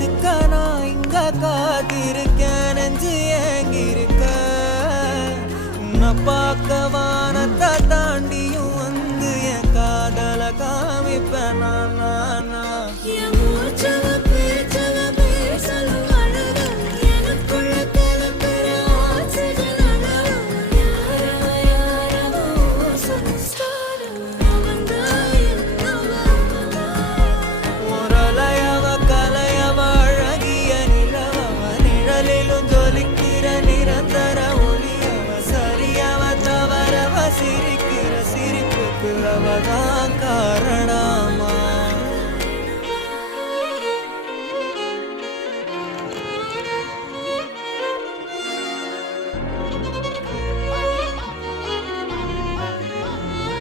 காத்துக்க நான் இங்க காத்திருக்கேன் நெஞ்சு ஏங்கிருக்க உன்னை பார்க்க வானத்தை தாண்டியும் வந்து என் காதல காமிப்பேன் நான் சிரிக்கிற சிரிப்புக்கு அவதான் காரணம்